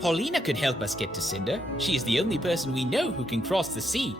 Paulina could help us get to Cinder. She is the only person we know who can cross the sea.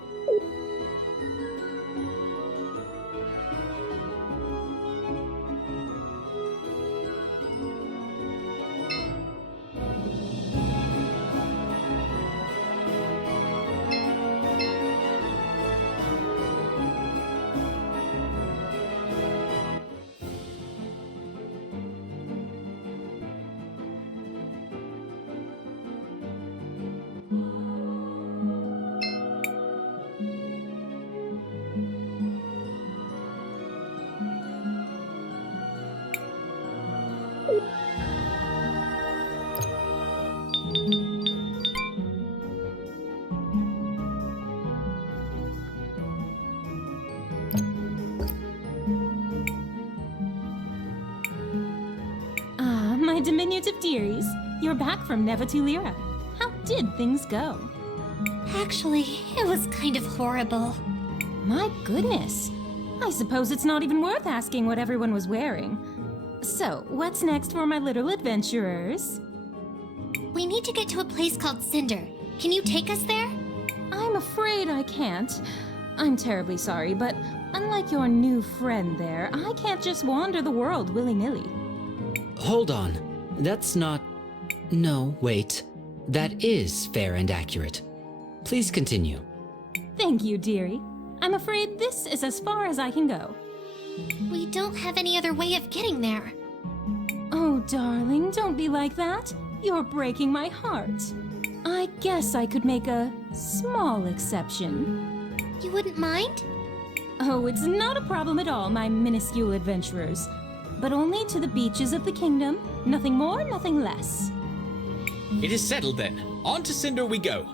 My diminutive dearies, you're back from Nevatulira. How did things go? Actually, it was kind of horrible. My goodness. I suppose it's not even worth asking what everyone was wearing. So, what's next for my little adventurers? We need to get to a place called Cinder. Can you take us there? I'm afraid I can't. I'm terribly sorry, but unlike your new friend there, I can't just wander the world willy-nilly. Hold on. That's not... No, wait. That is fair and accurate. Please continue. Thank you, dearie. I'm afraid this is as far as I can go. We don't have any other way of getting there. Oh, darling, don't be like that. You're breaking my heart. I guess I could make a small exception. You wouldn't mind? Oh, it's not a problem at all, my minuscule adventurers. But only to the beaches of the kingdom. Nothing more, nothing less. It is settled then. On to Cinder we go.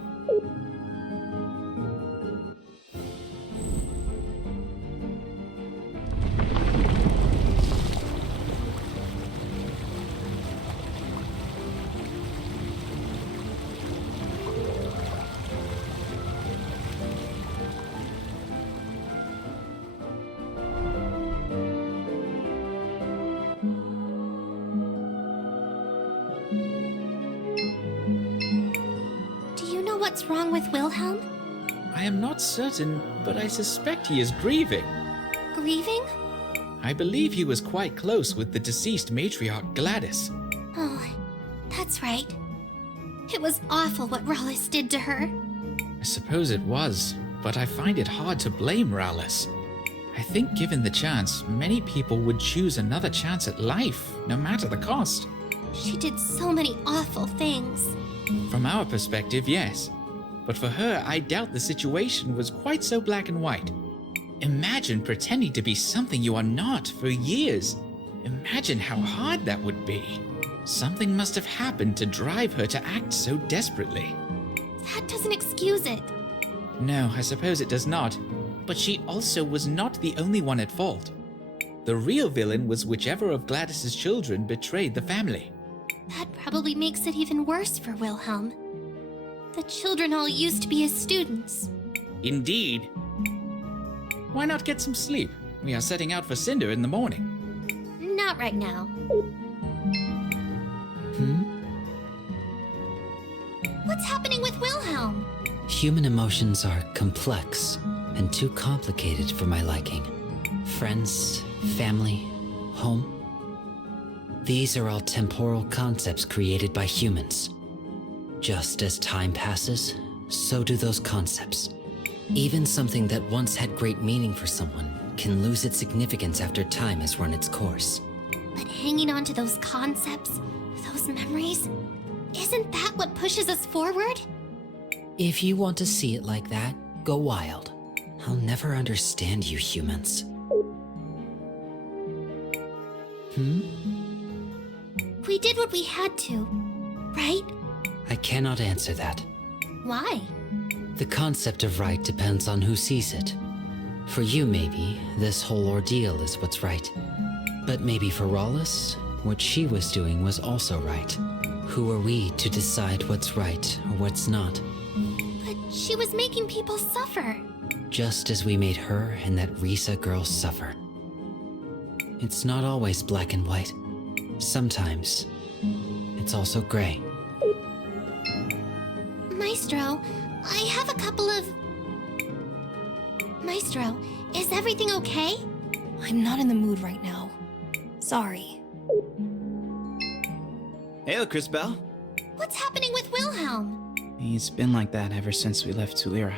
What's wrong with Wilhelm? I am not certain, but I suspect he is grieving. Grieving? I believe he was quite close with the deceased matriarch Gladys. Oh, that's right. It was awful what Rallis did to her. I suppose it was, but I find it hard to blame Rallis. I think given the chance, many people would choose another chance at life, no matter the cost. She did so many awful things. From our perspective, yes. But for her, I doubt the situation was quite so black and white. Imagine pretending to be something you are not for years. Imagine how hard that would be. Something must have happened to drive her to act so desperately. That doesn't excuse it. No, I suppose it does not. But she also was not the only one at fault. The real villain was whichever of Gladys's children betrayed the family. That probably makes it even worse for Wilhelm. The children all used to be his students. Indeed. Why not get some sleep? We are setting out for Cinder in the morning. Not right now. What's happening with Wilhelm? Human emotions are complex and too complicated for my liking. Friends, family, home. These are all temporal concepts created by humans. Just as time passes, so do those concepts. Even something that once had great meaning for someone can lose its significance after time has run its course. But hanging on to those concepts, those memories, isn't that what pushes us forward? If you want to see it like that, go wild. I'll never understand you humans. We did what we had to, right? I cannot answer that. Why? The concept of right depends on who sees it. For you, maybe, this whole ordeal is what's right. But maybe for Rallis, what she was doing was also right. Who are we to decide what's right or what's not? But she was making people suffer. Just as we made her and that Risa girl suffer. It's not always black and white. Sometimes, it's also gray. Maestro, I have a couple of... Maestro, is everything okay? I'm not in the mood right now. Sorry. Hey, Crisbell. What's happening with Wilhelm? He's been like that ever since we left Tulira.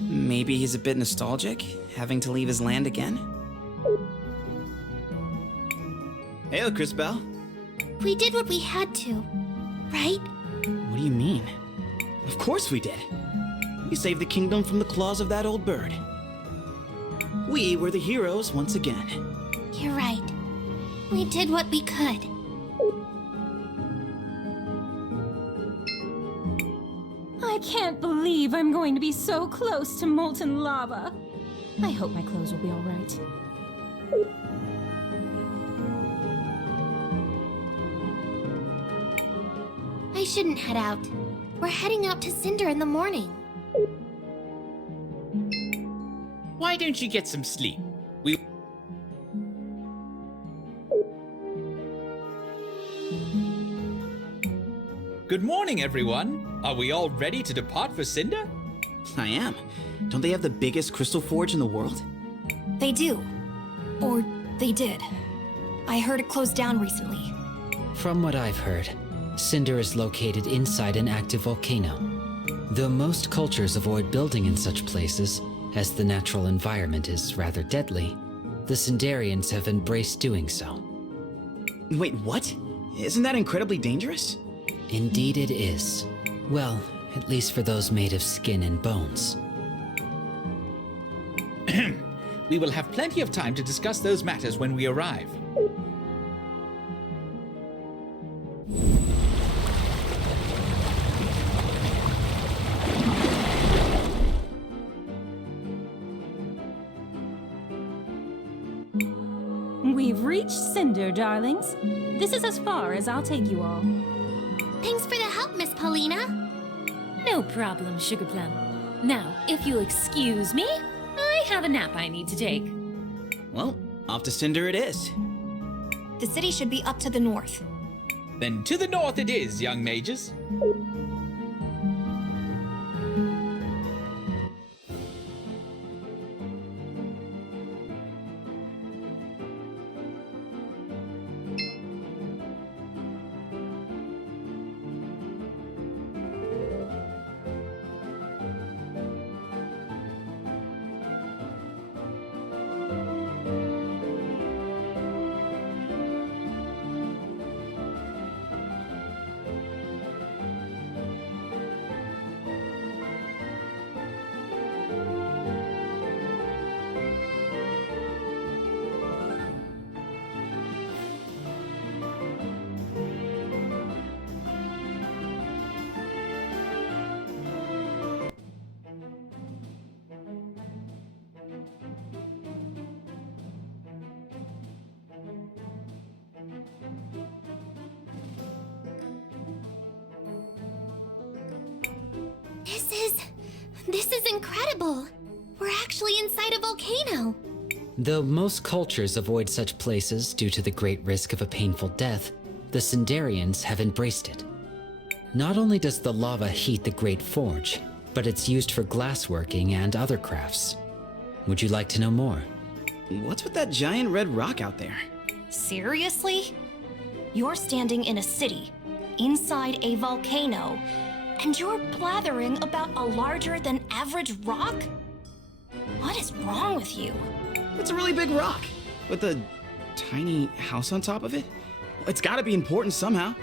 Maybe he's a bit nostalgic, having to leave his land again? Hey, Crisbell. We did what we had to, right? What do you mean? Of course we did. We saved the kingdom from the claws of that old bird. We were the heroes once again. You're right. We did what we could. I can't believe I'm going to be so close to molten lava. I hope my clothes will be all right. I shouldn't head out. We're heading out to Cinder in the morning. Why don't you get some sleep? Good morning, everyone. Are we all ready to depart for Cinder? I am. Don't they have the biggest crystal forge in the world? They do. Or they did. I heard it closed down recently. From what I've heard, Cinder is located inside an active volcano. Though most cultures avoid building in such places, as the natural environment is rather deadly, the Cinderians have embraced doing so. Wait, what? Isn't that incredibly dangerous? Indeed it is. Well, at least for those made of skin and bones. We will have plenty of time to discuss those matters when we arrive. We've reached Cinder, darlings. This is as far as I'll take you all. Thanks for the help, Miss Paulina. No problem, Sugar Plum. Now, if you'll excuse me, I have a nap I need to take. Well, off to Cinder it is. The city should be up to the north. Then to the north it is, young mages. This is incredible. We're actually inside a volcano. Though most cultures avoid such places due to the great risk of a painful death, the Cinderians have embraced it. Not only does the lava heat the Great Forge, but it's used for glassworking and other crafts. Would you like to know more? What's with that giant red rock out there? Seriously? You're standing in a city, inside a volcano, and you're blathering about a larger than average rock? What is wrong with you? It's a really big rock, with a tiny house on top of it. It's gotta be important somehow.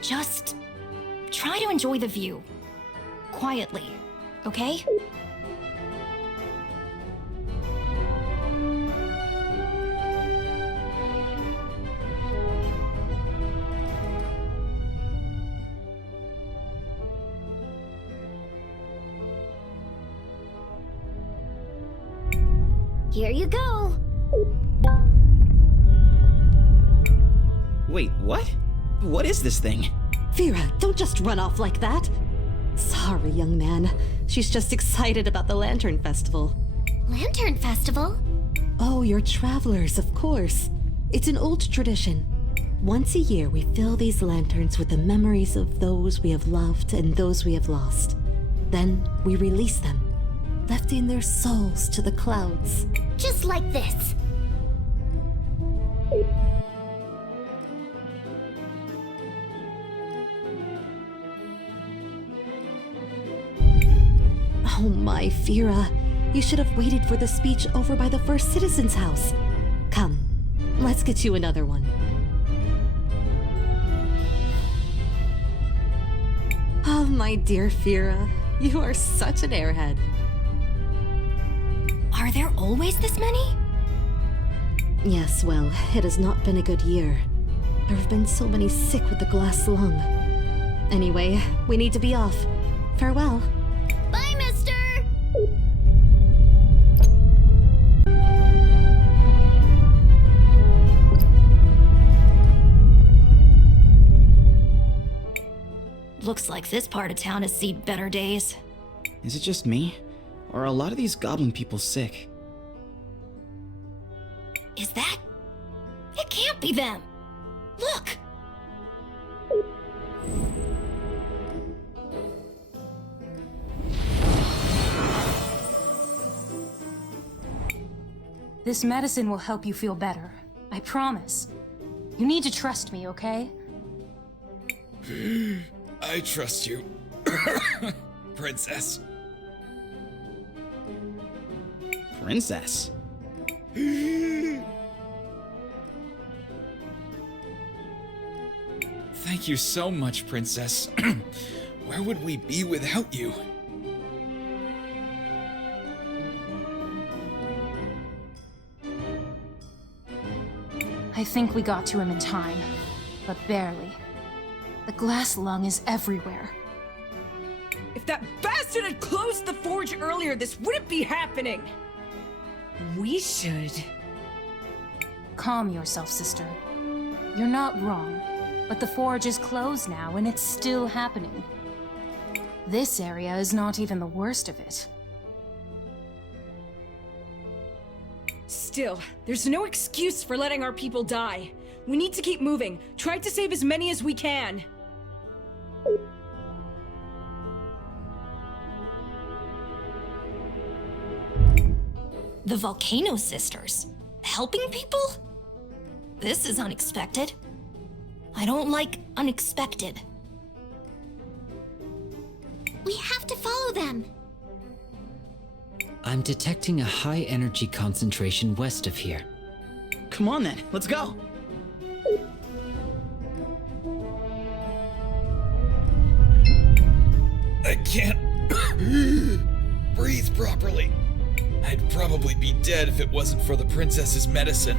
Just try to enjoy the view. Quietly, okay? Here you go. Wait, what? What is this thing? Vera, don't just run off like that. Sorry, young man. She's just excited about the Lantern Festival. Lantern Festival? Oh, you're travelers, of course. It's an old tradition. Once a year, we fill these lanterns with the memories of those we have loved and those we have lost. Then we release them, lifting their souls to the clouds. Just like this. Oh my, Fira. You should have waited for the speech over by the first citizen's house. Come, let's get you another one. Oh, my dear Fira. You are such an airhead. Are there always this many? Yes, well, it has not been a good year. There have been so many sick with the glass lung. Anyway, we need to be off. Farewell. Bye, mister! Looks like this part of town has seen better days. Is it just me? Or are a lot of these goblin people sick? Is that? It can't be them! Look! This medicine will help you feel better. I promise. You need to trust me, okay? I trust you, Princess. Princess? Thank you so much, Princess. Where would we be without you? I think we got to him in time, but barely. The glass lung is everywhere. If that bastard had closed the forge earlier, this wouldn't be happening! We should... Calm yourself, sister. You're not wrong, but the forge is closed now and it's still happening. This area is not even the worst of it. Still, there's no excuse for letting our people die. We need to keep moving, try to save as many as we can. The Volcano sisters? Helping people? This is unexpected. I don't like unexpected. We have to follow them. I'm detecting a high energy concentration west of here. Come on then, let's go! I can't breathe properly. I'd probably be dead if it wasn't for the princess's medicine.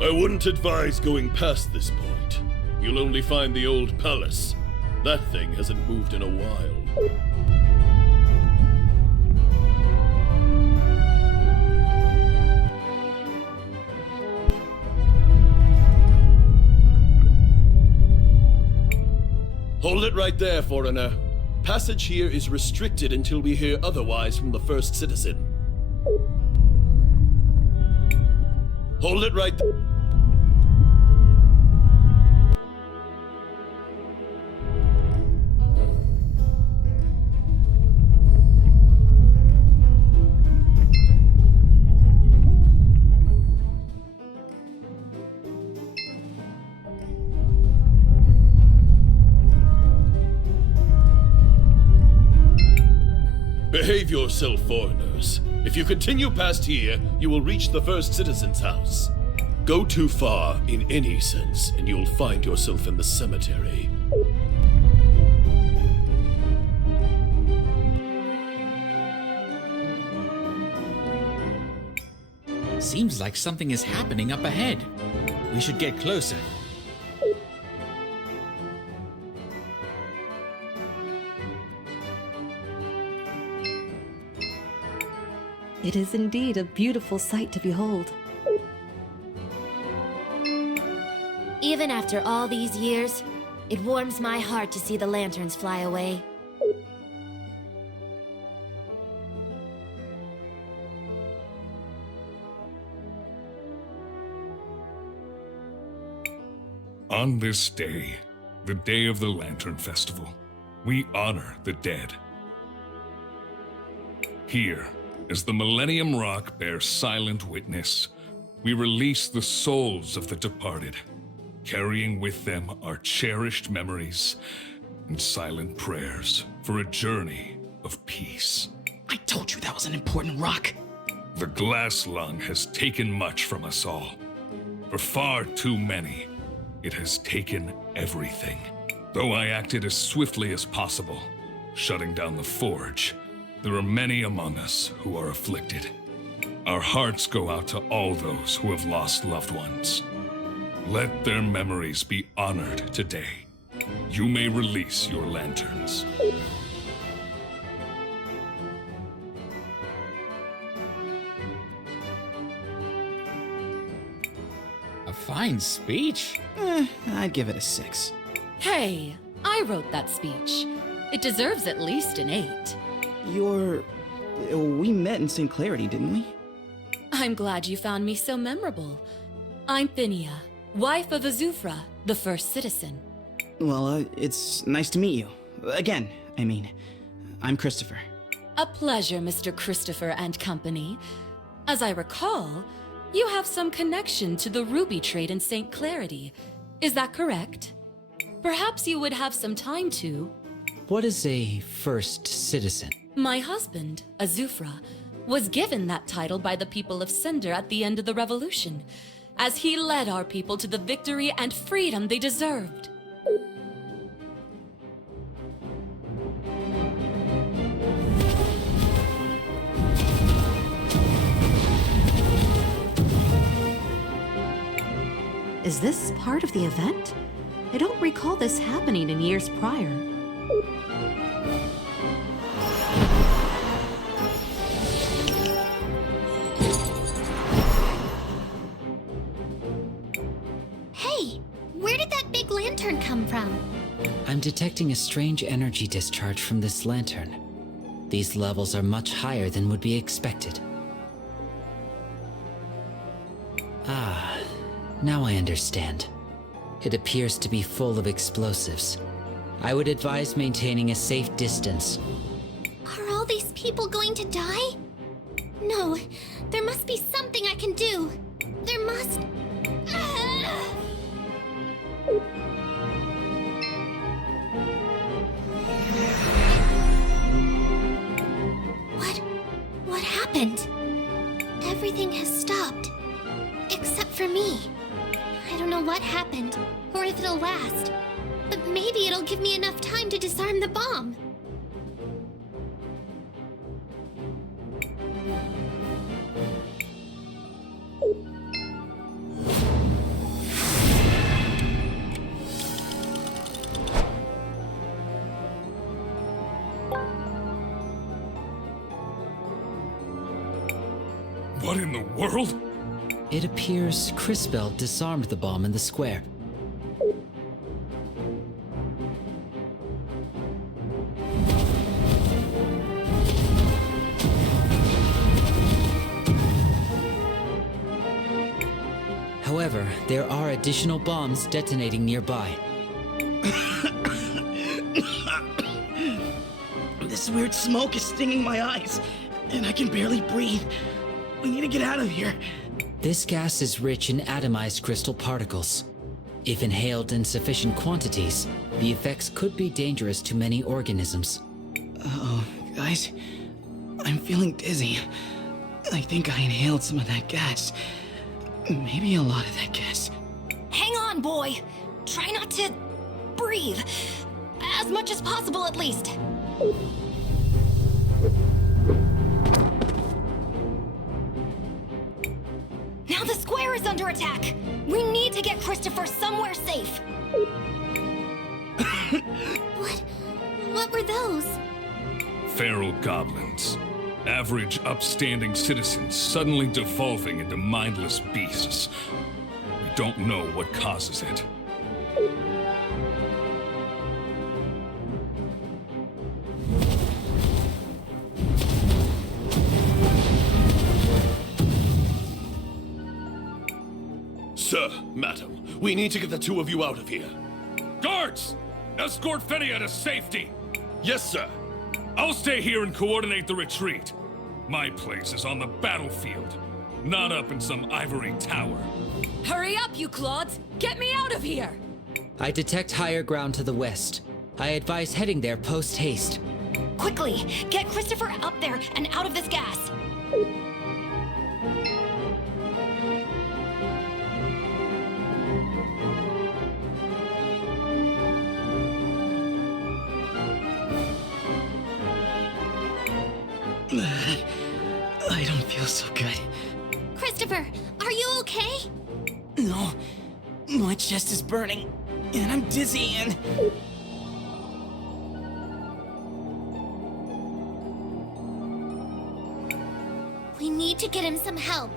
I wouldn't advise going past this point. You'll only find the old palace. That thing hasn't moved in a while. Hold it right there, foreigner. Passage here is restricted until we hear otherwise from the first citizen. Hold it right there. Behave yourself, foreigners. If you continue past here, you will reach the first citizen's house. Go too far, in any sense, and you'll find yourself in the cemetery. Seems like something is happening up ahead. We should get closer. It is indeed a beautiful sight to behold. Even after all these years, it warms my heart to see the lanterns fly away. On this day, the day of the Lantern Festival, we honor the dead. Here, as the Millennium Rock bears silent witness, we release the souls of the departed, carrying with them our cherished memories and silent prayers for a journey of peace. I told you that was an important rock. The glass lung has taken much from us all. For far too many, it has taken everything. Though I acted as swiftly as possible, shutting down the forge, there are many among us who are afflicted. Our hearts go out to all those who have lost loved ones. Let their memories be honored today. You may release your lanterns. A fine speech. I'd give it a 6. Hey, I wrote that speech. It deserves at least an 8. We met in St. Clarity, didn't we? I'm glad you found me so memorable. I'm Phinia, wife of Azufra, the first citizen. Well, it's nice to meet you. Again, I mean. I'm Christopher. A pleasure, Mr. Christopher and company. As I recall, you have some connection to the ruby trade in St. Clarity. Is that correct? Perhaps you would have some time to... What is a first citizen? My husband, Azufra, was given that title by the people of Cinder at the end of the revolution, as he led our people to the victory and freedom they deserved. Is this part of the event? I don't recall this happening in years prior. Hey, where did that big lantern come from? I'm detecting a strange energy discharge from this lantern. These levels are much higher than would be expected. Ah, now I understand. It appears to be full of explosives. I would advise maintaining a safe distance. Are all these people going to die? No, there must be something I can do. There must... What happened? Everything has stopped. Except for me. I don't know what happened, or if it'll last. But maybe it'll give me enough time to disarm the bomb. What in the world? It appears Crisbell disarmed the bomb in the square. However, there are additional bombs detonating nearby. This weird smoke is stinging my eyes, and I can barely breathe. We need to get out of here. This gas is rich in atomized crystal particles. If inhaled in sufficient quantities, the effects could be dangerous to many organisms. Uh-oh, guys. I'm feeling dizzy. I think I inhaled some of that gas. Maybe a lot of that gas. Hang on, boy. Try not to breathe. As much as possible, at least. Now the square is under attack. We need to get Christopher somewhere safe. What were those? Feral goblins. Average, upstanding citizens suddenly devolving into mindless beasts. We don't know what causes it. Sir, madam, We need to get the two of you out of here. Guards! Escort Fenia to safety! Yes, sir. I'll stay here and coordinate the retreat. My place is on the battlefield, not up in some ivory tower. Hurry up, you clods! Get me out of here! I detect higher ground to the west. I advise heading there post-haste. Quickly, get Christopher up there and out of this gas. I don't feel so good. Christopher, are you okay? No, my chest is burning, and I'm dizzy, and... We need to get him some help.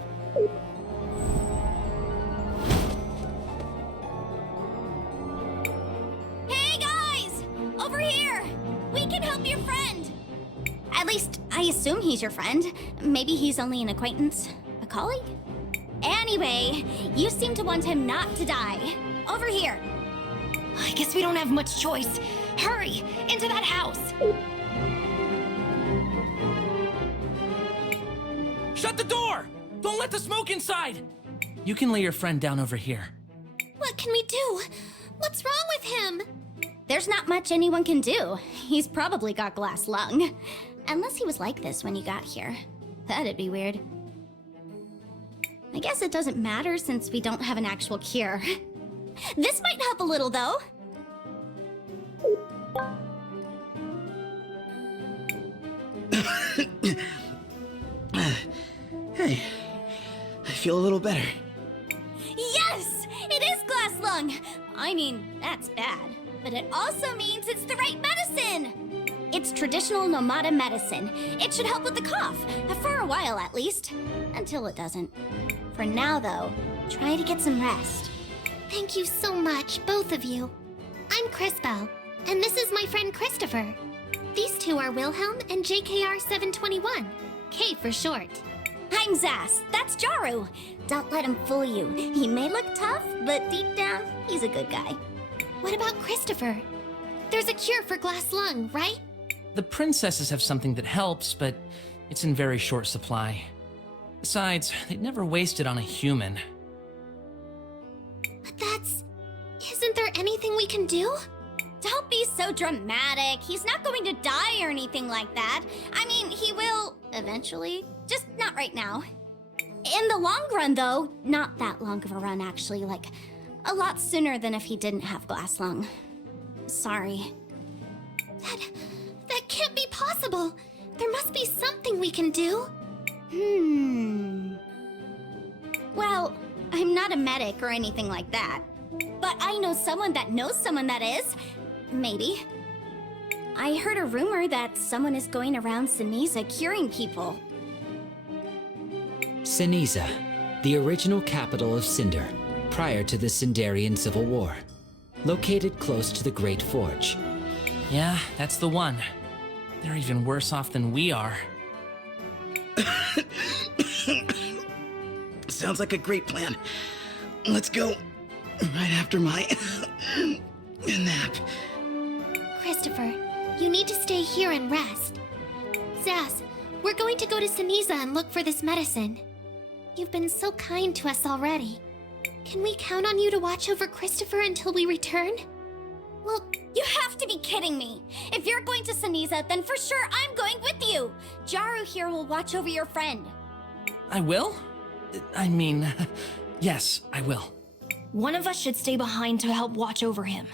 Hey guys! Over here! We can help your friend! At least, I assume he's your friend. Maybe he's only an acquaintance. A colleague? Anyway, you seem to want him not to die. Over here. I guess we don't have much choice. Hurry, into that house. Shut the door! Don't let the smoke inside! You can lay your friend down over here. What can we do? What's wrong with him? There's not much anyone can do. He's probably got glass lung. Unless he was like this when you got here. That'd be weird. I guess it doesn't matter since we don't have an actual cure. This might help a little, though. Hey, I feel a little better. Yes! It is glass lung! I mean, that's bad. But it also means it's the right medicine! It's traditional Nomada medicine. It should help with the cough, for a while at least. Until it doesn't. For now, though, try to get some rest. Thank you so much, both of you. I'm Crisbell, and this is my friend Christopher. These two are Wilhelm and JKR 721, K for short. I'm Zas. That's Jaru. Don't let him fool you. He may look tough, but deep down, he's a good guy. What about Christopher? There's a cure for glass lung, right? The princesses have something that helps, but it's in very short supply. Besides, they'd never waste it on a human. But isn't there anything we can do? Don't be so dramatic. He's not going to die or anything like that. I mean, he will eventually, just not right now. In the long run, though, not that long of a run, actually, like a lot sooner than if he didn't have glass lung. Sorry. That can't be possible. There must be something we can do. Well, I'm not a medic or anything like that. But I know someone that knows someone that is. Maybe. I heard a rumor that someone is going around Ceniza curing people. Ceniza, the original capital of Cinder, prior to the Cinderian Civil War. Located close to the Great Forge. Yeah, that's the one. They're even worse off than we are. Sounds like a great plan. Let's go right after my nap. Christopher, you need to stay here and rest. Zaz, we're going to go to Ceniza and look for this medicine. You've been so kind to us already. Can we count on you to watch over Christopher until we return? Well, you have to be kidding me. If you're going to Ceniza, then for sure I'm going with you. Jaru here will watch over your friend. I will? I mean, yes, I will. One of us should stay behind to help watch over him.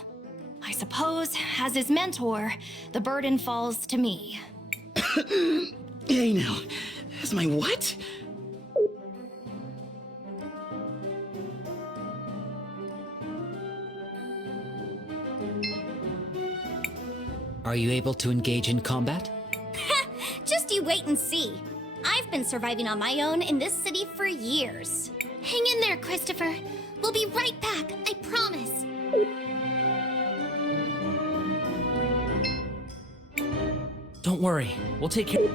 I suppose, as his mentor, the burden falls to me. Hey now, as my what? Are you able to engage in combat? Just you wait and see. I've been surviving on my own in this city for years. Hang in there, Christopher. We'll be right back, I promise. Don't worry, we'll take care.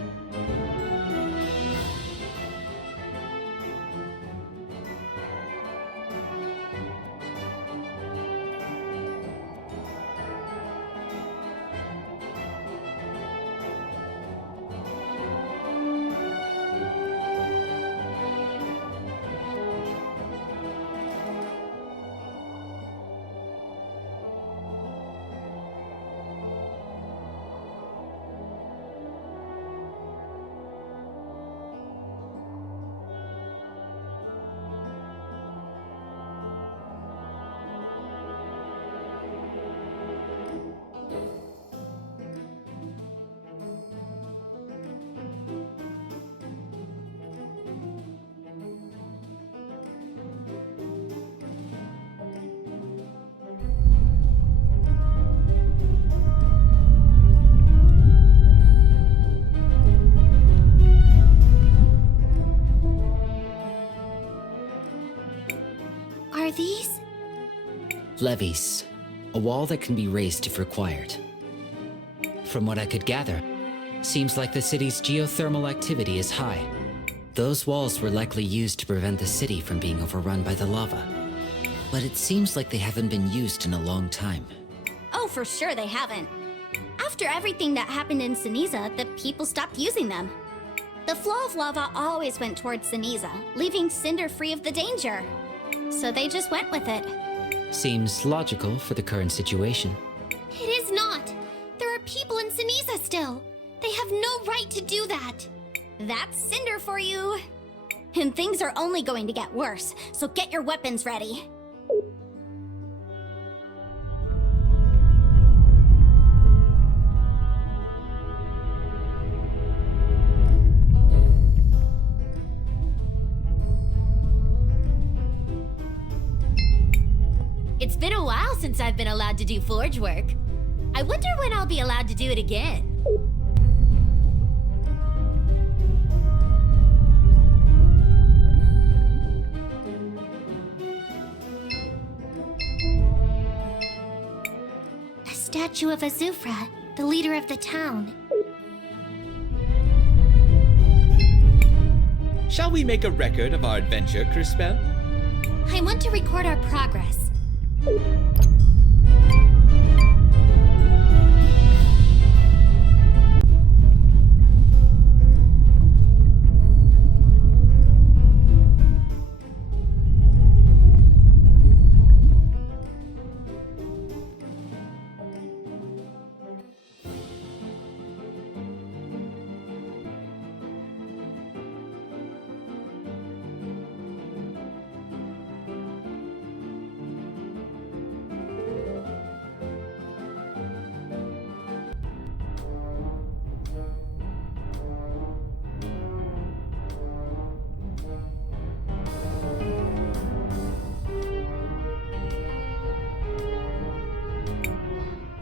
Levees. A wall that can be raised if required. From what I could gather, seems like the city's geothermal activity is high. Those walls were likely used to prevent the city from being overrun by the lava. But it seems like they haven't been used in a long time. Oh, for sure they haven't. After everything that happened in Ceniza, the people stopped using them. The flow of lava always went towards Ceniza, leaving Cinder free of the danger. So they just went with it. Seems logical for the current situation. It is not. There are people in Ceniza still. They have no right to do that. That's Cinder for you. And things are only going to get worse, so get your weapons ready. It's been a while since I've been allowed to do forge work. I wonder when I'll be allowed to do it again. A statue of Azufra, the leader of the town. Shall we make a record of our adventure, Crisbell? I want to record our progress.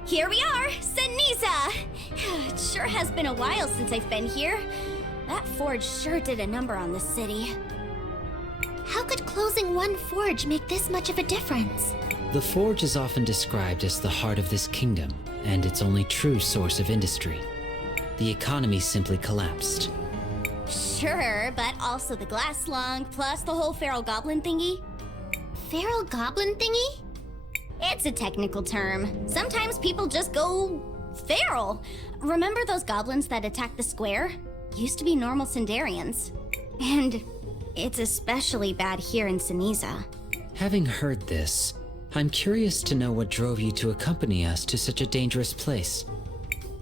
Here we are, Ceniza! It sure has been a while since I've been here. That forge sure did a number on the city. How could closing one forge make this much of a difference? The forge is often described as the heart of this kingdom, and its only true source of industry. The economy simply collapsed. Sure, but also the glass lung, plus the whole feral goblin thingy. Feral goblin thingy? It's a technical term. Sometimes people just go feral. Remember those goblins that attacked the square? Used to be normal Cinderians. And it's especially bad here in Ceniza. Having heard this, I'm curious to know what drove you to accompany us to such a dangerous place.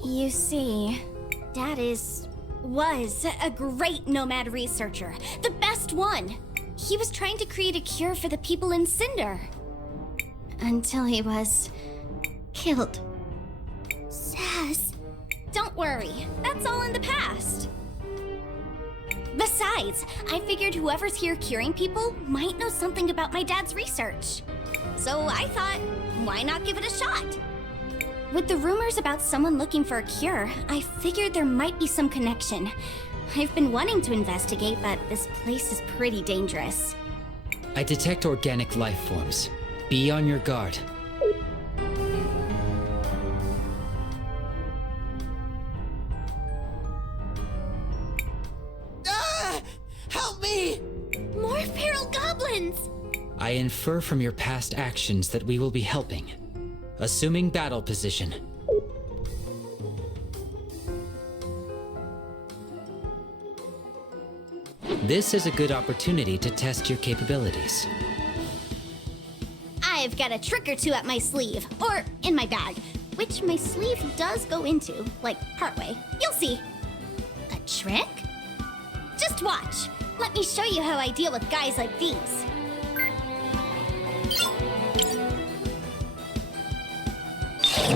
You see, Dad was a great nomad researcher. The best one. He was trying to create a cure for the people in Cinder. Until he was killed. Sass. Don't worry, that's all in the past. Besides, I figured whoever's here curing people might know something about my dad's research. So I thought, why not give it a shot? With the rumors about someone looking for a cure, I figured there might be some connection. I've been wanting to investigate, but this place is pretty dangerous. I detect organic life forms. Be on your guard. Ah! Help me! More feral goblins! I infer from your past actions that we will be helping. Assuming battle position. This is a good opportunity to test your capabilities. I've got a trick or two up my sleeve, or in my bag, which my sleeve does go into, like partway. You'll see. A trick? Just watch. Let me show you how I deal with guys like these.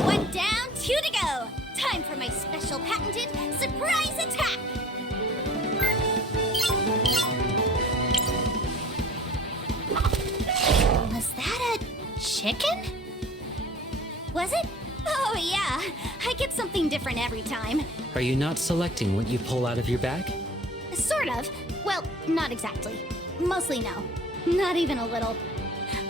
One down, two to go. Time for my special patented surprise attack. Was that a chicken? Was it? Oh yeah, I get something different every time. Are you not selecting what you pull out of your bag? Sort of. Well, not exactly. Mostly no. Not even a little.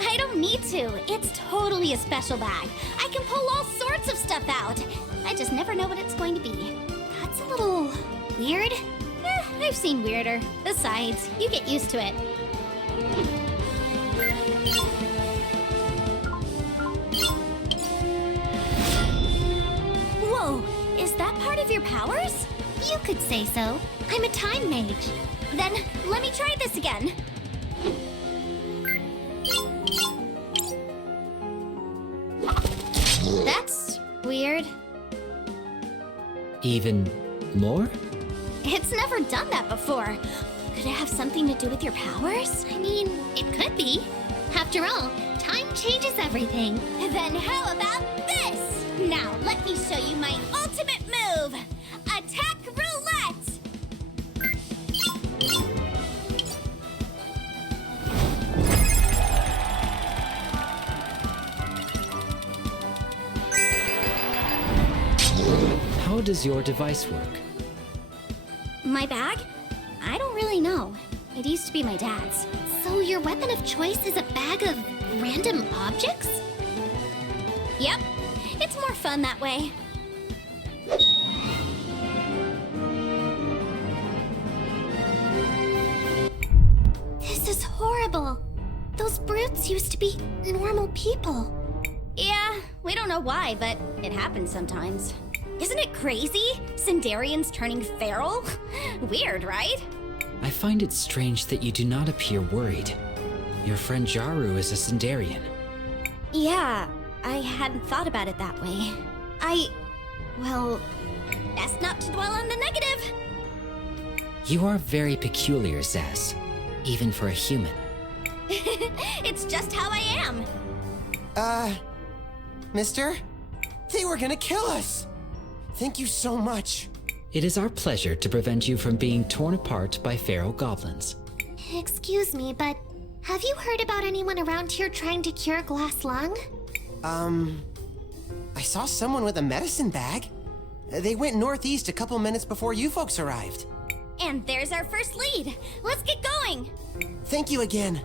I don't need to. It's totally a special bag. I can pull all sorts of stuff out. I just never know what it's going to be. That's a little weird. I've seen weirder. Besides, you get used to it. Whoa, is that part of your powers? You could say so. I'm a time mage. Then let me try this again. That's weird. Even more? It's never done that before. Could it have something to do with your powers? I mean, it could be. After all, time changes everything. Then how about this? Now let me show you my ultimate move. Attack roulette! How does your device work? My bag? I don't really know. It used to be my dad's. So your weapon of choice is a bag of random objects? Yep. It's more fun that way. This is horrible. Those brutes used to be normal people. Yeah, we don't know why, but it happens sometimes. Isn't it crazy? Cinderians turning feral? Weird, right? I find it strange that you do not appear worried. Your friend Jaru is a Cinderian. Yeah, I hadn't thought about it that way. Well, best not to dwell on the negative. You are very peculiar, Zaz, even for a human. It's just how I am. Mister? They were gonna kill us! Thank you so much. It is our pleasure to prevent you from being torn apart by feral goblins. Excuse me, but have you heard about anyone around here trying to cure glass lung? I saw someone with a medicine bag. They went northeast a couple minutes before you folks arrived. And there's our first lead. Let's get going. Thank you again.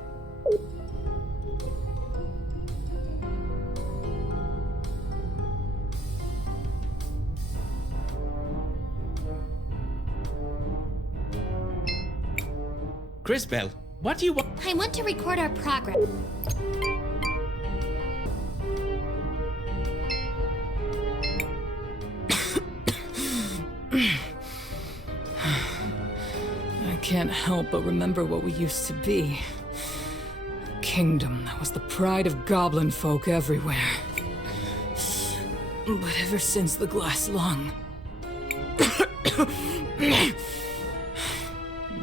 Crisbell, what do you want? I want to record our progress. I can't help but remember what we used to be. A kingdom that was the pride of goblin folk everywhere. But ever since the glass lung, you've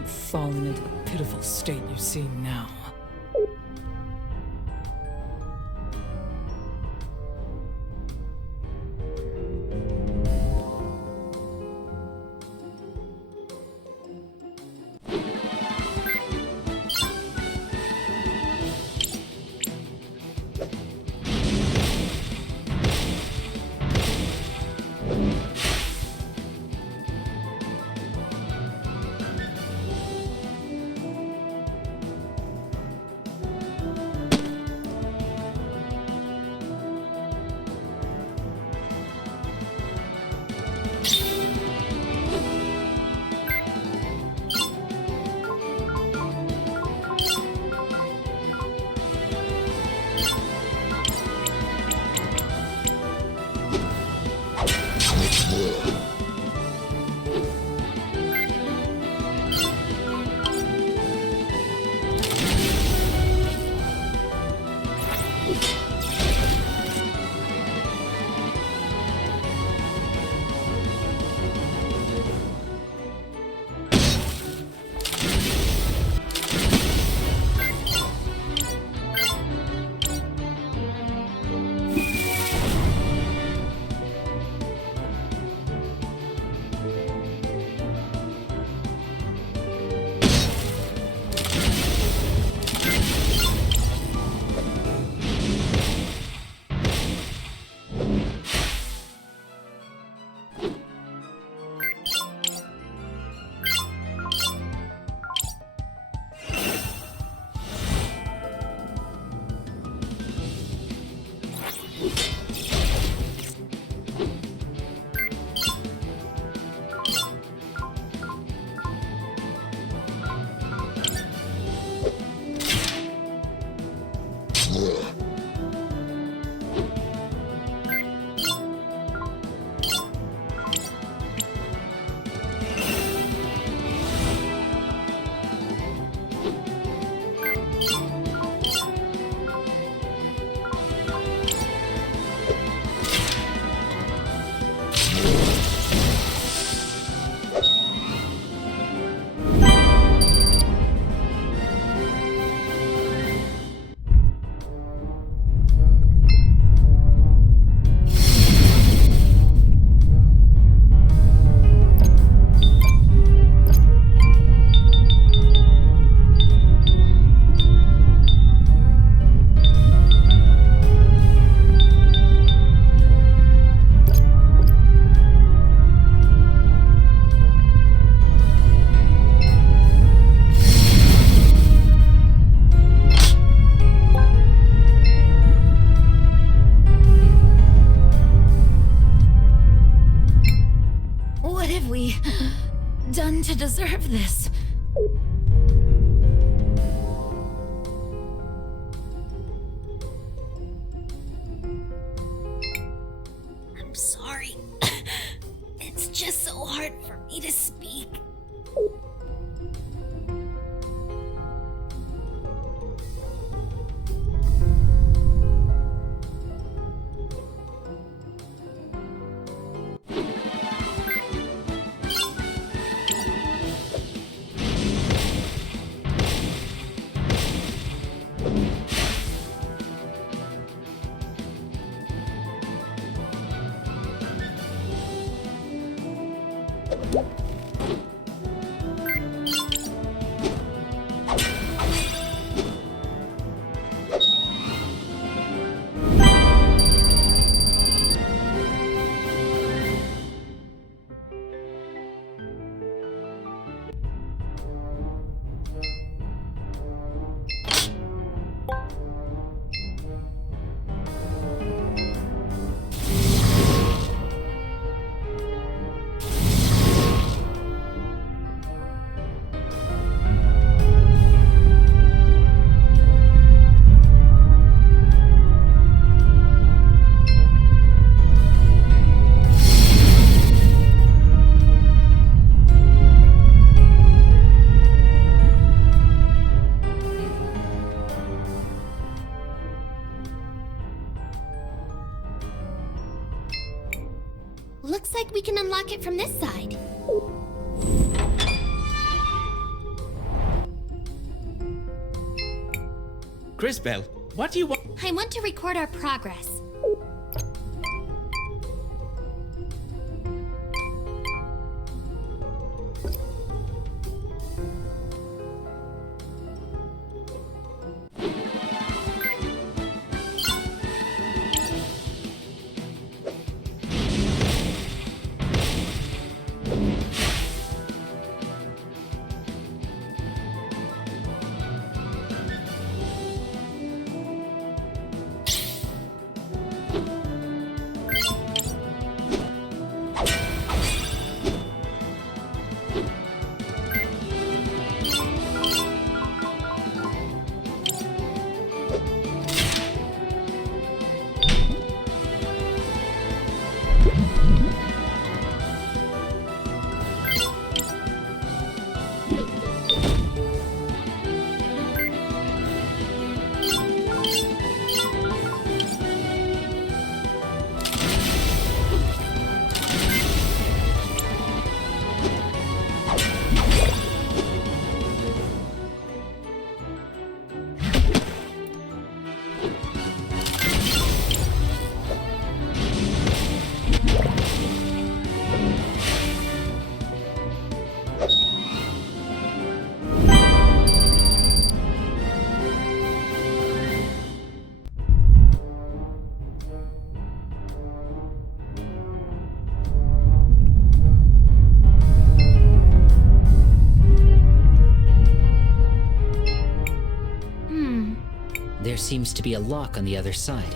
fallen into the pitiful state you see now. done to deserve this? I'm sorry. It's just so hard for me to speak. Looks like we can unlock it from this side. Crisbell, what do you want? I want to record our progress. There seems to be a lock on the other side.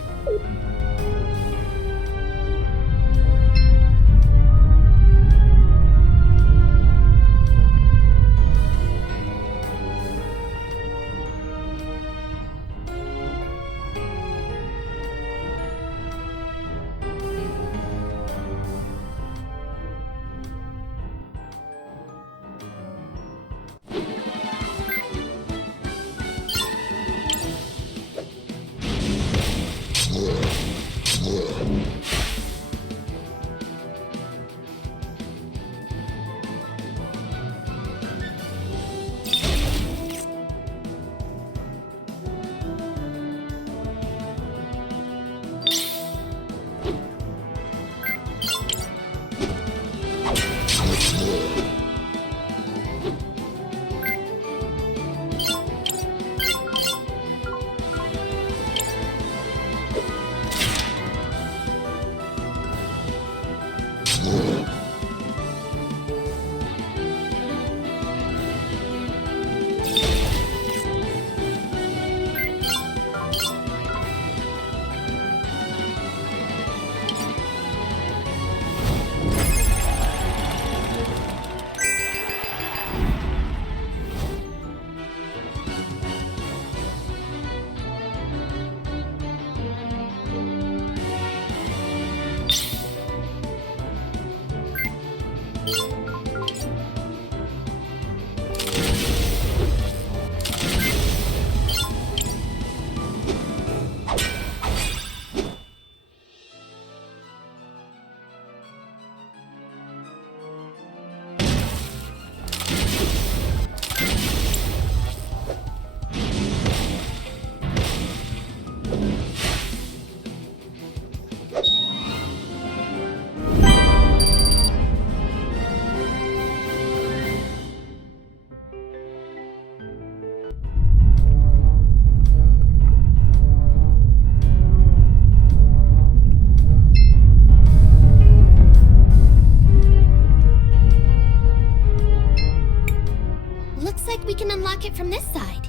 unlock it from this side.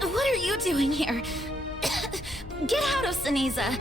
What are you doing here? Get out of Ceniza!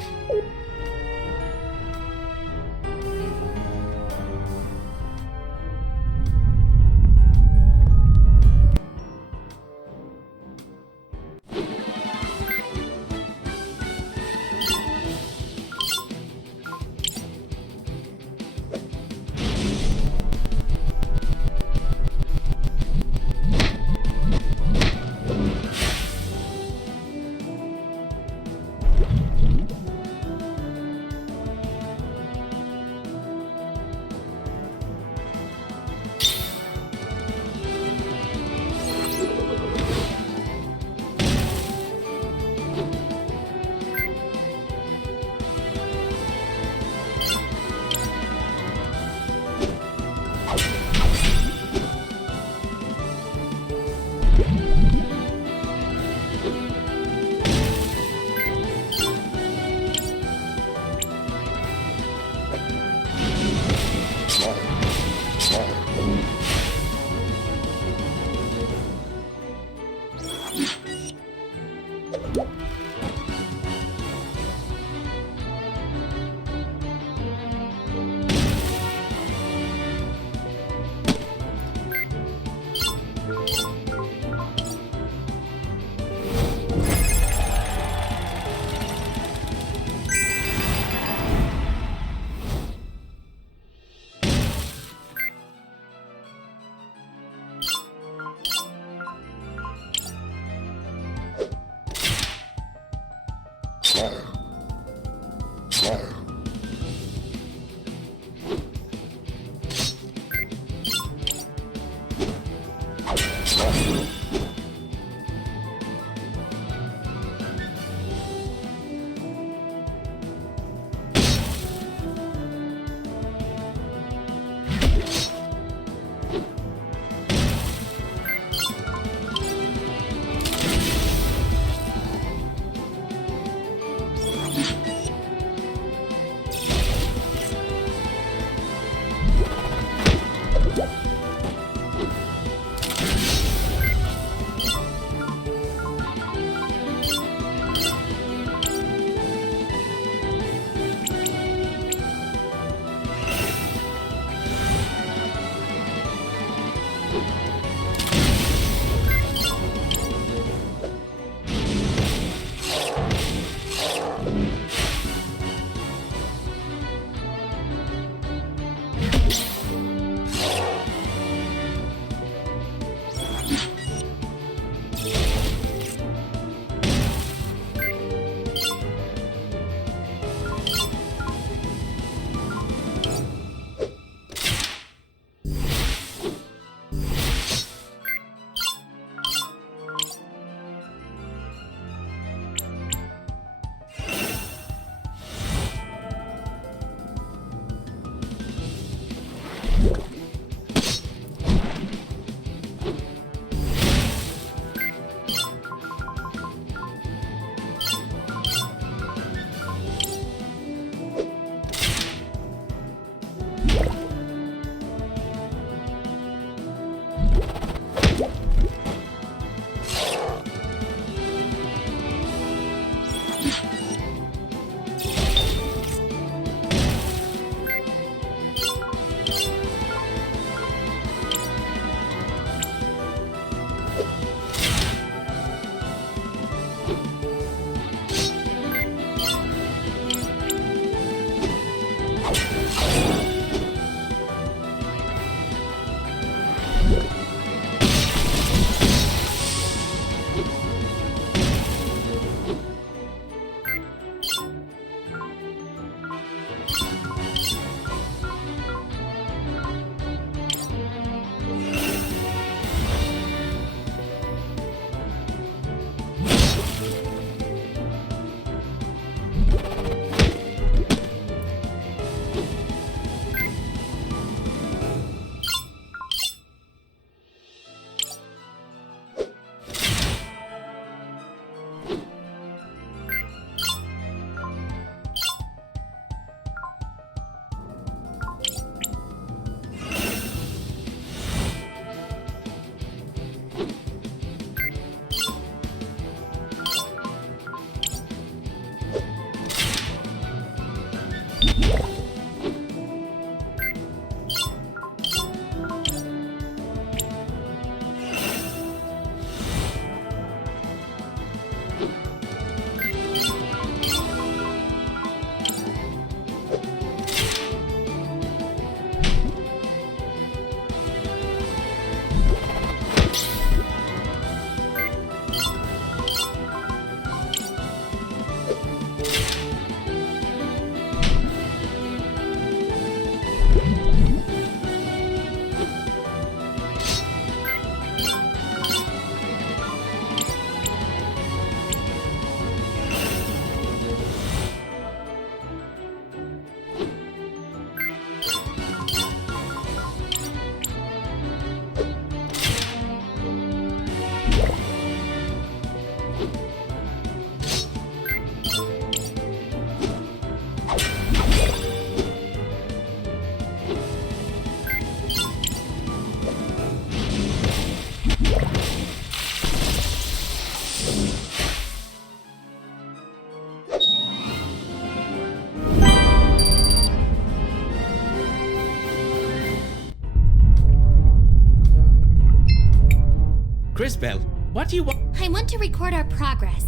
Crisbell, what do you want? I want to record our progress.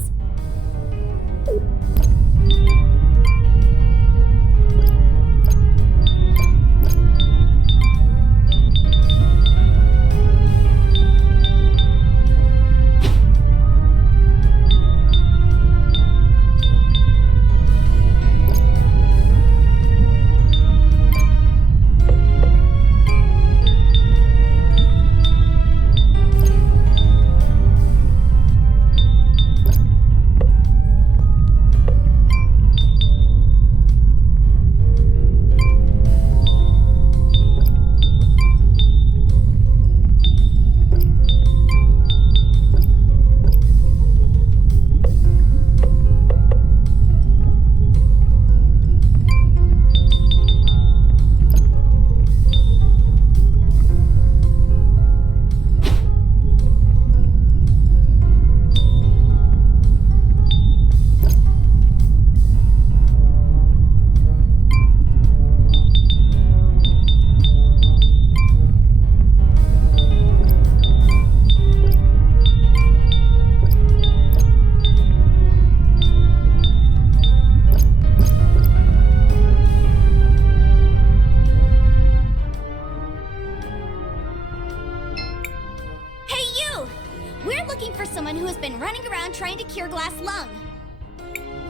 Trying to cure glass lung.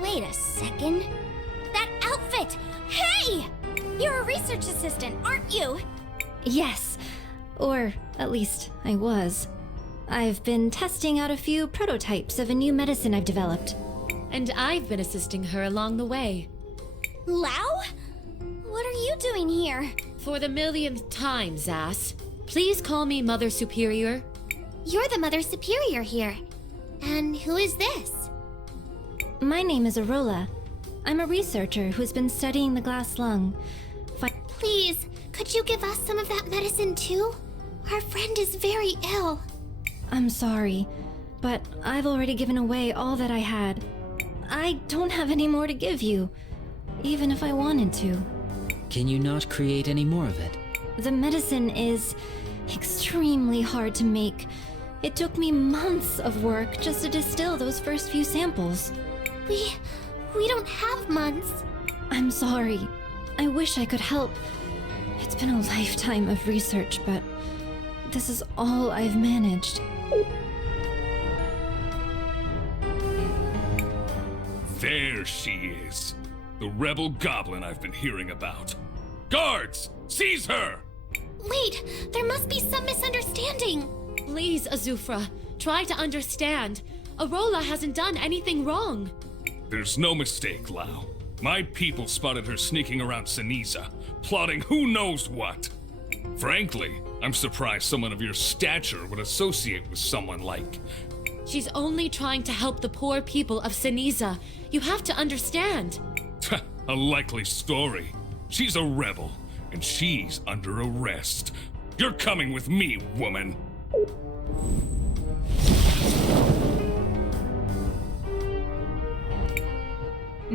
Wait a second. That outfit! Hey! You're a research assistant, aren't you? Yes. Or, at least, I was. I've been testing out a few prototypes of a new medicine I've developed. And I've been assisting her along the way. Lao? What are you doing here? For the millionth time, Zas. Please call me Mother Superior. You're the Mother Superior here. And who is this? My name is Arola. I'm a researcher who's been studying the glass lung. Please, could you give us some of that medicine too? Our friend is very ill. I'm sorry, but I've already given away all that I had. I don't have any more to give you, even if I wanted to. Can you not create any more of it? The medicine is extremely hard to make. It took me months of work just to distill those first few samples. We don't have months. I'm sorry. I wish I could help. It's been a lifetime of research, but this is all I've managed. There she is. The rebel goblin I've been hearing about. Guards! Seize her! Wait, there must be some misunderstanding. Please, Azufra, try to understand. Arola hasn't done anything wrong. There's no mistake, Lao. My people spotted her sneaking around Ceniza, plotting who knows what. Frankly, I'm surprised someone of your stature would associate with someone like... She's only trying to help the poor people of Ceniza. You have to understand. A likely story. She's a rebel, and she's under arrest. You're coming with me, woman.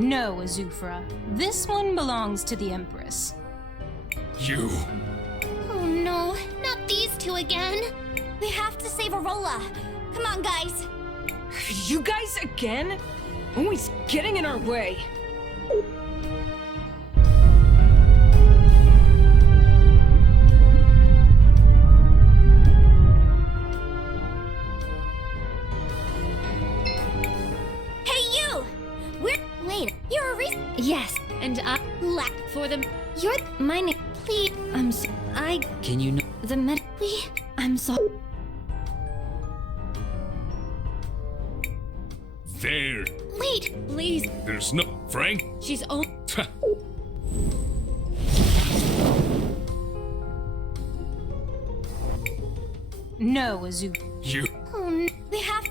No, Azufra. This one belongs to the Empress. You. Oh no, not these two again. We have to save Arola. Come on, guys. You guys again? Always getting in our way. Hey, you! Wait, you're a Yes, and I for them. You're my name. Please. Can you know? I'm sorry. There. Wait. Please. There's no. Frank? She's old. No, Azufra. You. Oh no. We have.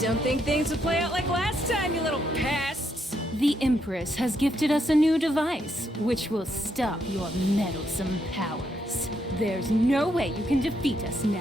Don't think things will play out like last time, you little pests. The Empress has gifted us a new device, which will stop your meddlesome powers. There's no way you can defeat us now.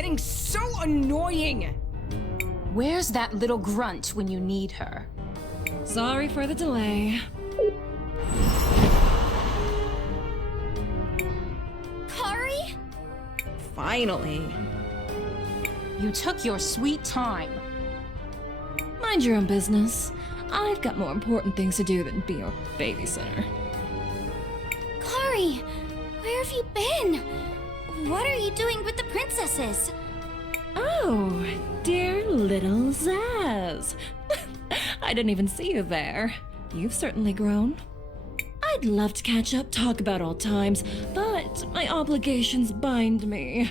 getting so annoying! Where's that little grunt when you need her? Sorry for the delay. Kari? Finally. You took your sweet time. Mind your own business. I've got more important things to do than be your babysitter. Kari, where have you been? What are you doing with the princesses? Oh, dear little Zaz. I didn't even see you there. You've certainly grown. I'd love to catch up, talk about old times, but my obligations bind me.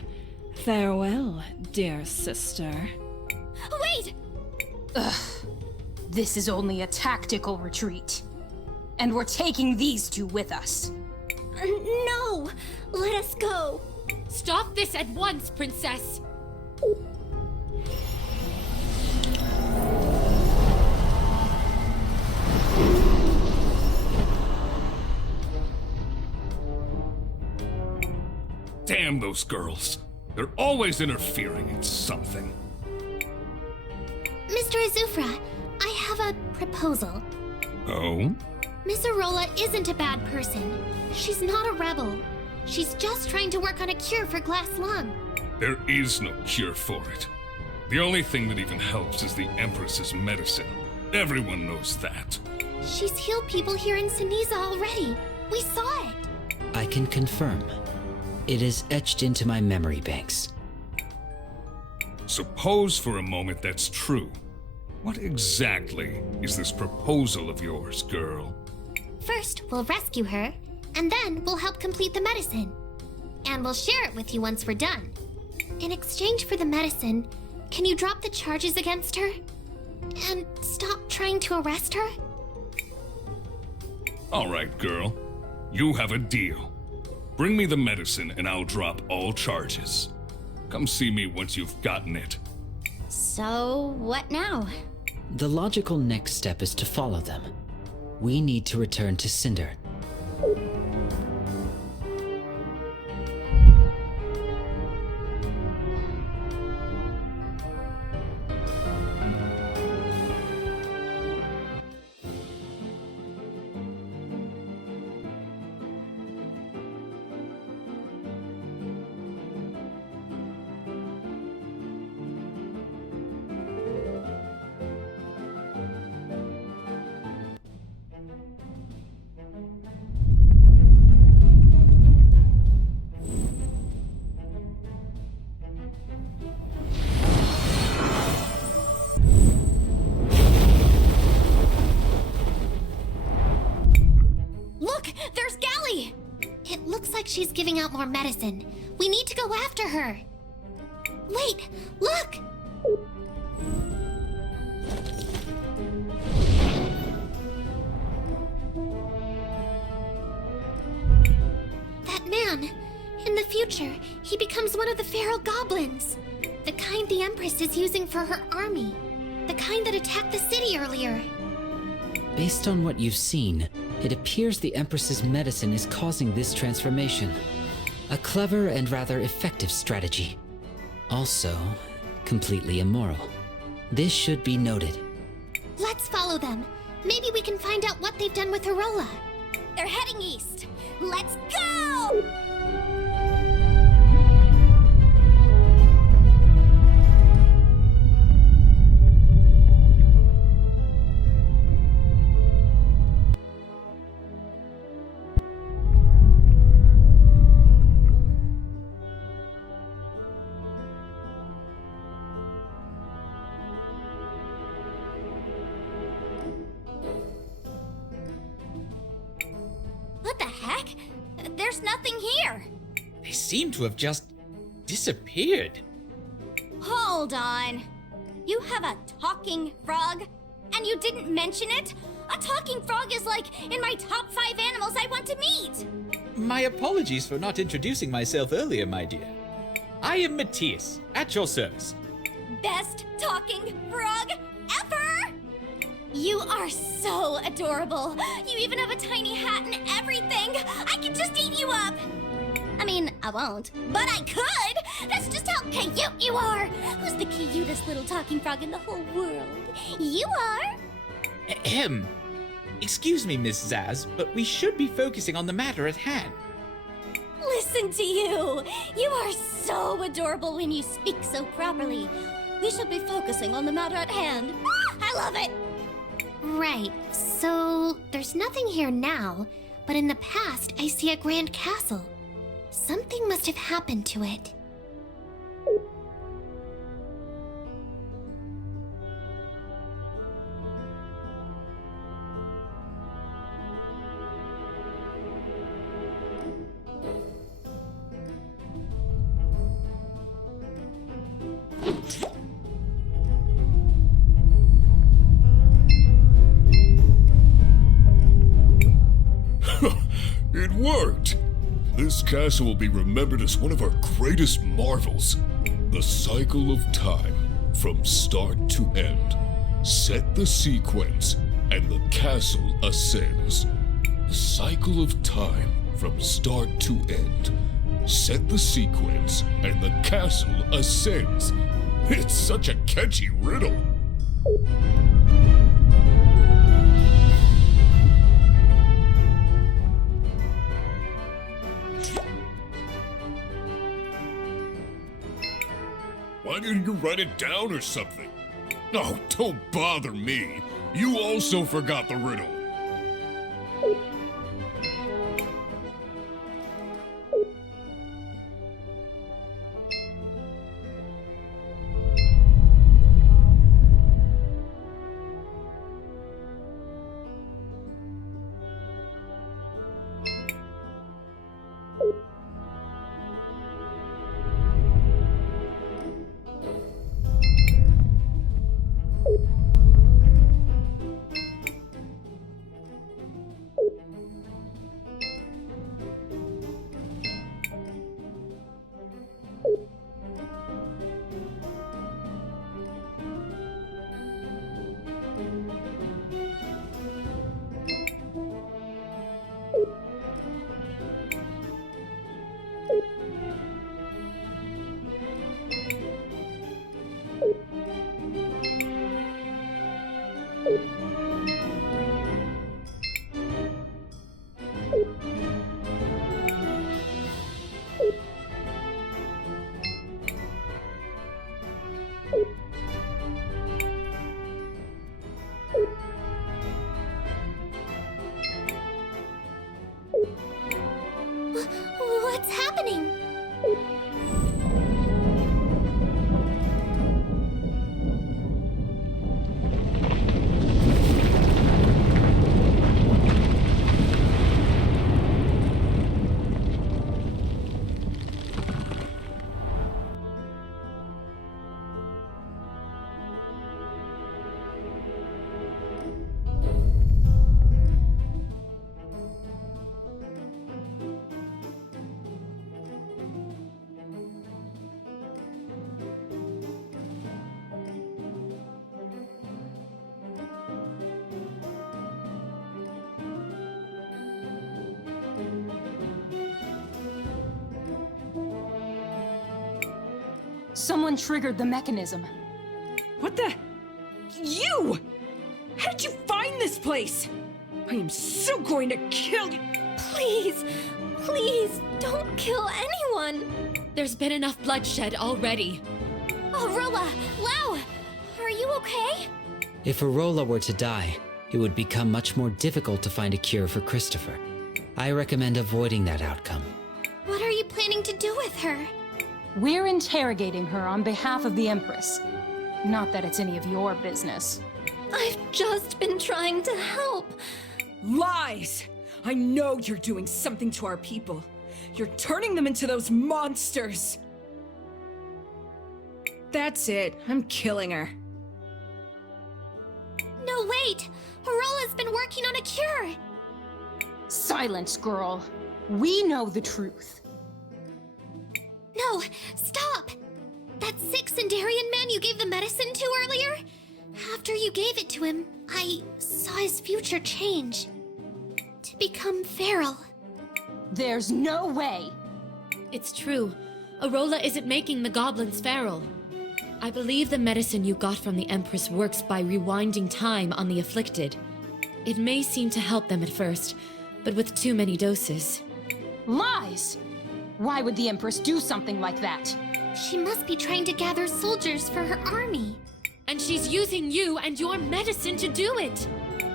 Farewell, dear sister. Wait! Ugh. This is only a tactical retreat. And we're taking these two with us. No! Let us go! Stop this at once, princess! Damn those girls. They're always interfering in something. Mr. Azufra, I have a proposal. Oh? Miss Arola isn't a bad person. She's not a rebel. She's just trying to work on a cure for glass lung. There is no cure for it. The only thing that even helps is the Empress's medicine. Everyone knows that. She's healed people here in Ceniza already. We saw it. I can confirm. It is etched into my memory banks. Suppose for a moment that's true. What exactly is this proposal of yours, girl? First, we'll rescue her, and then we'll help complete the medicine. And we'll share it with you once we're done. In exchange for the medicine, can you drop the charges against her? And stop trying to arrest her? All right, girl. You have a deal. Bring me the medicine and I'll drop all charges. Come see me once you've gotten it. So, what now? The logical next step is to follow them. We need to return to Cinder. She's giving out more medicine. We need to go after her. Wait, look! That man, in the future, he becomes one of the feral goblins. The kind the Empress is using for her army. The kind that attacked the city earlier. Based on what you've seen, it appears the Empress's medicine is causing this transformation. A clever and rather effective strategy. Also, completely immoral. This should be noted. Let's follow them. Maybe we can find out what they've done with Arola. They're heading east. Let's go! What the heck? There's nothing here. They seem to have just disappeared. Hold on. You have a talking frog? And you didn't mention it? A talking frog is like in my top 5 animals I want to meet. My apologies for not introducing myself earlier, my dear. I am Matthias, at your service. Best talking frog ever! You are so adorable. You even have a tiny hat and everything. I could just eat you up. I mean, I won't, but I could. That's just how cute you are! Who's the cutest little talking frog in the whole world? You are! Ahem. Excuse me, Miss Zaz, but we should be focusing on the matter at hand. Listen to you! You are so adorable when you speak so properly. We should be focusing on the matter at hand. Ah, I love it! Right, so there's nothing here now, but in the past I see a grand castle. Something must have happened to it. It worked! This castle will be remembered as one of our greatest marvels. The cycle of time, from start to end. Set the sequence, and the castle ascends. The cycle of time, from start to end. Set the sequence, and the castle ascends. It's such a catchy riddle. Why didn't you write it down or something? Oh, don't bother me. You also forgot the riddle. What's happening? Someone triggered the mechanism. What the? You! How did you find this place? I am so going to kill you! Please, please, don't kill anyone! There's been enough bloodshed already. Aurora, Lau, are you okay? If Arola were to die, it would become much more difficult to find a cure for Christopher. I recommend avoiding that outcome. What are you planning to do with her? We're interrogating her on behalf of the Empress. Not that it's any of your business. I've just been trying to help. Lies! I know you're doing something to our people. You're turning them into those monsters! That's it. I'm killing her. No, wait! Arola's been working on a cure! Silence, girl. We know the truth. No, stop! That sick Cinderian man you gave the medicine to earlier? After you gave it to him, I saw his future change. To become feral. There's no way. It's true. Arola isn't making the goblins feral. I believe the medicine you got from the Empress works by rewinding time on the afflicted. It may seem to help them at first, but with too many doses. Lies! Why would the Empress do something like that? She must be trying to gather soldiers for her army. And she's using you and your medicine to do it!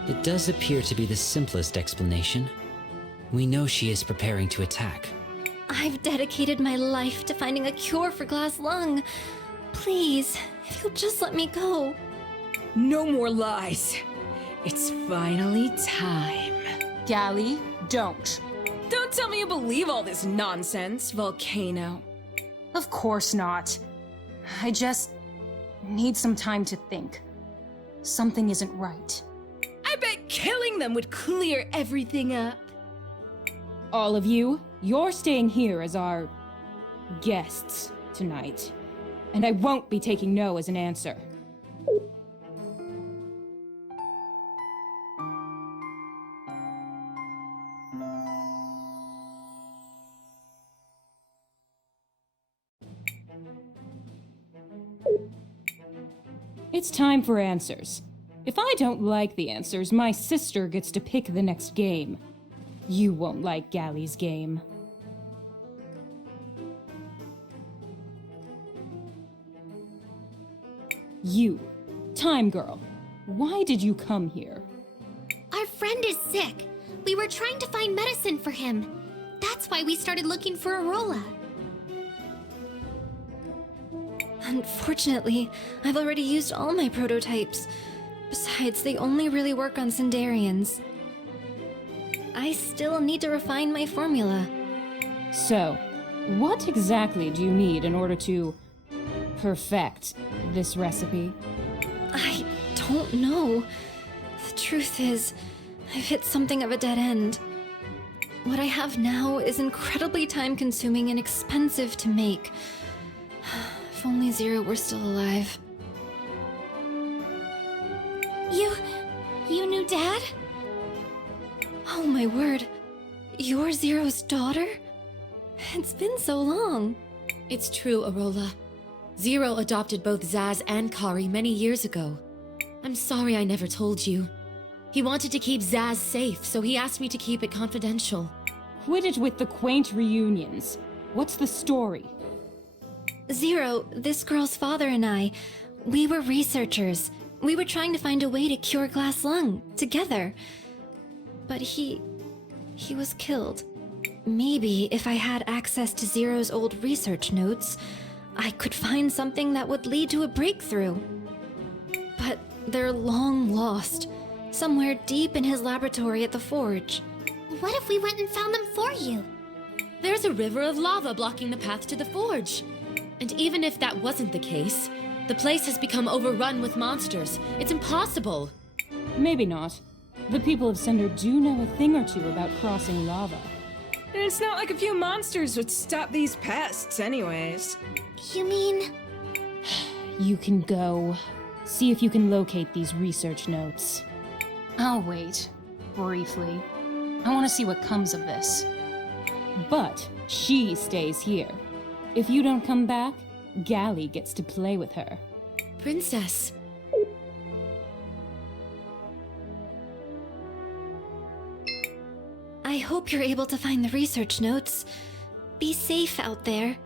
It does appear to be the simplest explanation. We know she is preparing to attack. I've dedicated my life to finding a cure for glass lung. Please, if you'll just let me go. No more lies. It's finally time. Gally, don't. Don't tell me you believe all this nonsense, Volcano. Of course not. I just need some time to think. Something isn't right. I bet killing them would clear everything up. All of you, you're staying here as our guests tonight. And I won't be taking no as an answer. It's time for answers. If I don't like the answers, my sister gets to pick the next game. You won't like Gally's game. You, Time Girl, why did you come here? Our friend is sick. We were trying to find medicine for him. That's why we started looking for Arola. Unfortunately, I've already used all my prototypes. Besides, they only really work on Cinderians. I still need to refine my formula. So, what exactly do you need in order to perfect this recipe? I don't know. The truth is, I've hit something of a dead end. What I have now is incredibly time-consuming and expensive to make. If only Zero were still alive. You knew Dad? Oh my word. You're Zero's daughter? It's been so long. It's true, Arola. Zero adopted both Zaz and Kari many years ago. I'm sorry I never told you. He wanted to keep Zaz safe, so he asked me to keep it confidential. Quit it with the quaint reunions. What's the story? Zero, this girl's father and I, we were researchers. We were trying to find a way to cure glass lung, together. But he was killed. Maybe if I had access to Zero's old research notes, I could find something that would lead to a breakthrough. But they're long lost, somewhere deep in his laboratory at the forge. What if we went and found them for you? There's a river of lava blocking the path to the forge. And even if that wasn't the case, the place has become overrun with monsters. It's impossible. Maybe not. The people of Cinder do know a thing or two about crossing lava. And it's not like a few monsters would stop these pests anyways. You mean... You can go. See if you can locate these research notes. I'll wait. Briefly. I want to see what comes of this. But she stays here. If you don't come back, Gally gets to play with her. Princess. I hope you're able to find the research notes. Be safe out there.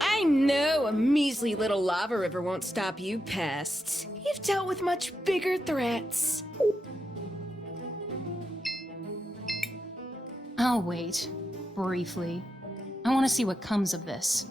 I know a measly little lava river won't stop you pests. You've dealt with much bigger threats. I'll wait. Briefly. I want to see what comes of this.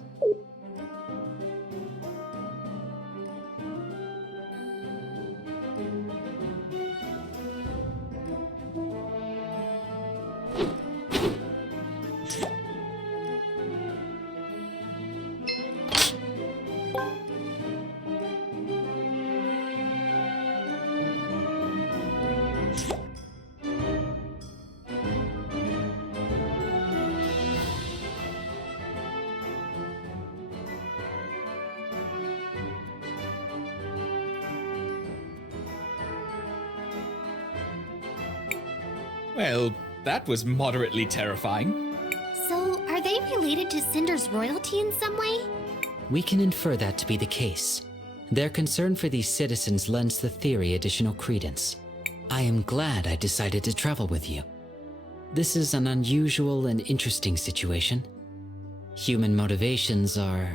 Well, that was moderately terrifying. related to Cinder's royalty in some way? We can infer that to be the case. Their concern for these citizens lends the theory additional credence. I am glad I decided to travel with you. This is an unusual and interesting situation. Human motivations are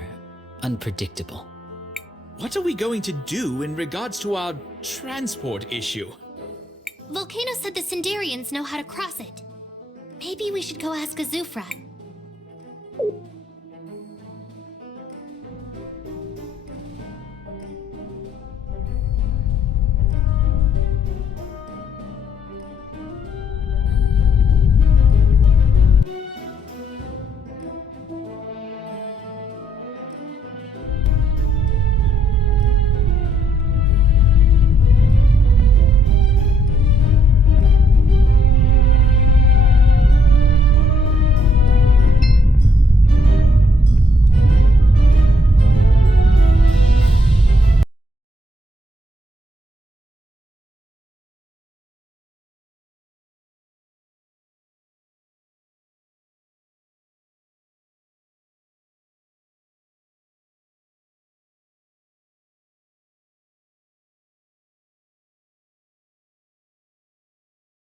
unpredictable. What are we going to do in regards to our transport issue? Volcano said the Cinderians know how to cross it. Maybe we should go ask Azufra.